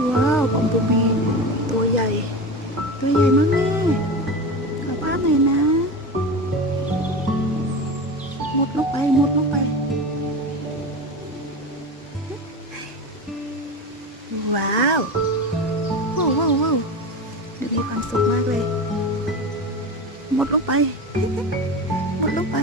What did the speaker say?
ว้าวปอมบูบีตัวใหญ่ตัวใหญ่มากแม่กลับบ้านหน่อยนะมุดลงไปมุดลงไปว้าวว้าวว้าวว้าวมีความสุขมากเลยมุดลงไปมุดลงไป